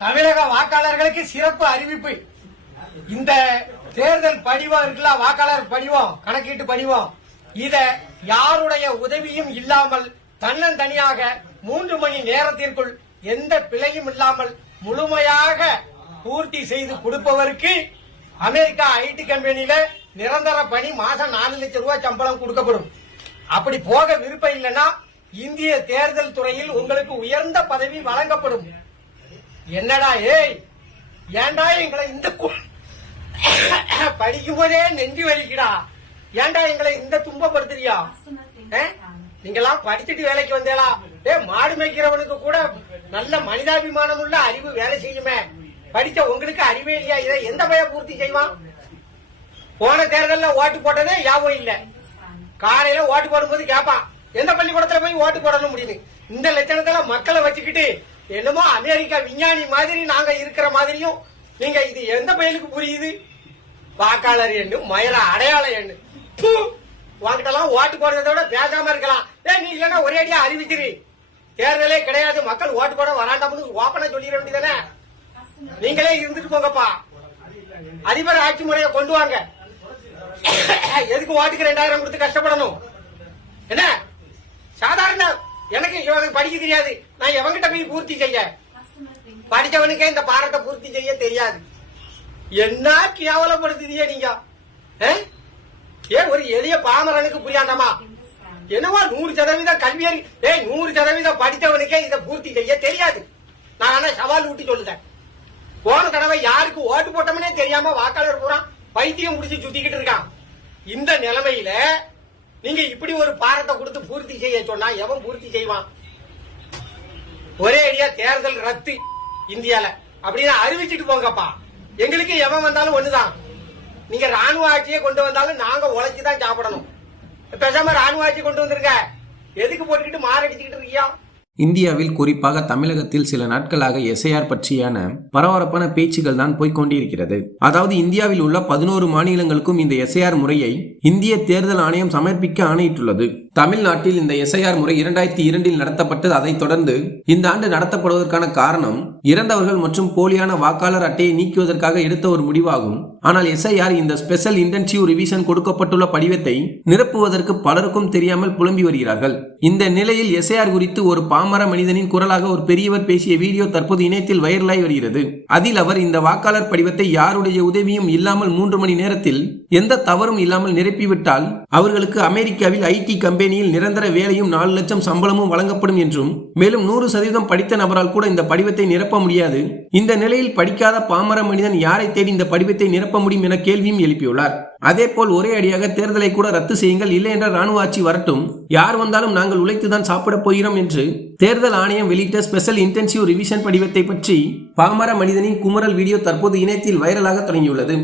தமிழக வாக்காளர்களுக்கு சிறப்பு அறிவிப்பு. இந்த தேர்தல் படிவம் இருக்குல்ல வாக்காளர் படிவம் கணக்கீட்டு படிவம். இத யாருடைய உதவியும் இல்லாமல் தன்னந்தனியாக மூன்று மணி நேரத்திற்குள் எந்த பிழையும் இல்லாமல் முழுமையாக பூர்த்தி செய்து கொடுப்பவருக்கு அமெரிக்கா ஐடி கம்பெனியில நிரந்தர பணி மாசம் நாலு லட்சம் ரூபாய் சம்பளம் கொடுக்கப்படும். அப்படி போக விருப்பம் இல்லைன்னா இந்திய தேர்தல் துறையில் உங்களுக்கு உயர்ந்த பதவி வழங்கப்படும். என்னடா ஏய் ஏன்டா எங்களை இந்த படிக்கும் போதே நெஞ்சு வலிக்குடா. ஏன்டா எங்களை இந்த துன்பப்படுத்துறியா? நீங்கெல்லாம் படிச்சுட்டு வேலைக்கு வந்தேளா ஏ மாடு மேய்க்கிறவனுக்கு கூட நல்ல மனிதாபிமானம் உள்ள அறிவு வேலை செய்யுமே. படிச்ச உங்களுக்கு அறிவே இல்லையா? இதை எந்த பய பூர்த்தி செய்வான்? போன தேர்தல்ல ஓட்டு போட்டதே ஞாபகம் இல்ல. காலையில ஓட்டு போடும்போது கேட்பான் எந்த பள்ளிக்கூடத்துல போய் ஓட்டு போடணும் முடியுது இந்த லட்சணத்துல மக்களை வச்சுக்கிட்டு என்னமோ அமெரிக்கா விஞ்ஞானி மாதிரி நாங்க இருக்கிற மாதிரியும் நீங்க இது எந்த பயலுக்கு புரியுது? வாக்காளர் எண்ணு மயிர அடையாள எண்ணு. வாங்கிட்டலாம் ஓட்டு போடுறதை விட பேசாம இருக்கலாம். ஏ நீ இல்லைன்னா ஒரே அடியா அறிவிச்சிரு தேர்தலே கிடையாது மக்கள் ஓட்டு போட வராண்டாம்னு ஓப்பனா சொல்லிட வேண்டியதானே? நீங்களே இருந்துட்டு போங்கப்பா. அதிபர் ஆட்சி முறையை கொண்டு வாங்க. எதுக்கு ஓட்டுக்கு ரெண்டாயிரம் கொடுத்து கஷ்டப்படணும்? என்ன? சாதாரண எனக்கு இவனுக்கு படிக்க தெரியாது. நான் எவங்கிட்ட போய் பூர்த்தி செய்ய? படிச்சவனுக்கே இந்த பாரத்தை பூர்த்தி செய்ய தெரியாது. என்ன கேவலப்படுத்துதிய நீங்க? ஏன் ஒரு எளிய பாமரனுக்கு புரியாதமா என்னவோ நூறு சதவீதம் கல்வியறி ஏய் நூறு சதவீதம் படித்தவனுக்கே இதை பூர்த்தி செய்ய தெரியாது. நான் ஆனா சவால் விட்டு சொல்லுதேன். போன தடவை யாருக்கு ஓட்டு போட்டோம்னே தெரியாம வாக்காளர் பூரா பைத்தியம் முடிச்சு சுத்திக்கிட்டு இருக்கான். இந்த நிலைமையில நீங்க இப்படி ஒரு பாரத்தை கொடுத்து பூர்த்தி செய்ய சொன்னா எவன் பூர்த்தி செய்வான்? ஒரே அடியா தேர்தல் ரத்து இந்தியால. அப்படின்னு அறிவிச்சிட்டு போங்கப்பா. எங்களுக்கு எவன் வந்தாலும் ஒண்ணுதான். நீங்க ராணுவ ஆட்சியை கொண்டு வந்தாலும் நாங்க உழைச்சு தான் சாப்பிடணும். பேசாம ராணுவ ஆட்சி கொண்டு வந்திருக்க. எதுக்கு போட்டுக்கிட்டு மாரடிச்சுக்கிட்டு இருக்கியா? இந்தியாவில் குறிப்பாக தமிழகத்தில் சில நாட்களாக எஸ்ஐஆர் பற்றியான பரபரப்பான பேச்சுகள் தான் போய்கொண்டிருக்கிறது அதாவது இந்தியாவில் உள்ள பதினோரு மாநிலங்களுக்கும் இந்த எஸ்ஐஆர் முறையை இந்திய தேர்தல் ஆணையம் சமர்ப்பிக்க ஆணையிட்டுள்ளது. தமிழ்நாட்டில் இந்த எஸ்ஐஆர் முறை இரண்டாயிரத்தி இரண்டில் நடத்தப்பட்டது. அதைத் தொடர்ந்து இந்த ஆண்டு நடத்தப்படுவதற்கான காரணம் இறந்தவர்கள் மற்றும் போலியான வாக்காளர் அட்டையை நீக்குவதற்காக எடுத்த ஒரு முடிவாகும். ஆனால் எஸ்ஐஆர் இந்த ஸ்பெஷல் இன்டென்சிவ் ரிவிஷன் கொடுக்கப்பட்டுள்ள படிவத்தை நிரப்புவதற்கு பலருக்கும் தெரியாமல் புலம்பி வருகிறார்கள். இந்த நிலையில் எஸ்ஐஆர் குறித்து ஒரு பாமர மனிதனின் குரலாக ஒரு பெரியவர் பேசிய வீடியோ தற்போது இணையத்தில் வைரலாகி வருகிறது. அதில் அவர் இந்த வாக்காளர் படிவத்தை யாருடைய உதவியும் இல்லாமல் மூன்று மணி நேரத்தில் எந்த தவறும் இல்லாமல் நிரப்பிவிட்டால் அவர்களுக்கு அமெரிக்காவில் ஐடி கம்பெனியில் நிரந்தர வேலையும் நாலு லட்சம் சம்பளமும் வழங்கப்படும் என்றும் மேலும் நூறு சதவீதம் படித்த நபரால் கூட இந்த படிவத்தை நிரப்ப முடியாது. இந்த நிலையில் படிக்காத பாமர மனிதன் யாரை தேடி இந்த படிவத்தை நிரப்ப முடியும் என கேள்வியும் எழுப்பியுள்ளார். அதே போல் ஒரே அடியாக தேர்தலை கூட ரத்து செய்யுங்கள் இல்லை என்ற ராணுவ ஆட்சி வரட்டும். யார் வந்தாலும் நாங்கள் உழைத்துதான் சாப்பிடப் போகிறோம் என்று தேர்தல் ஆணையம் வெளியிட்ட ஸ்பெஷல் இன்டென்சிவ் ரிவிஷன் படிவத்தை பற்றி பாமர மனிதனின் குமரல் வீடியோ தற்போது இணையத்தில் வைரலாக தொடங்கியுள்ளது.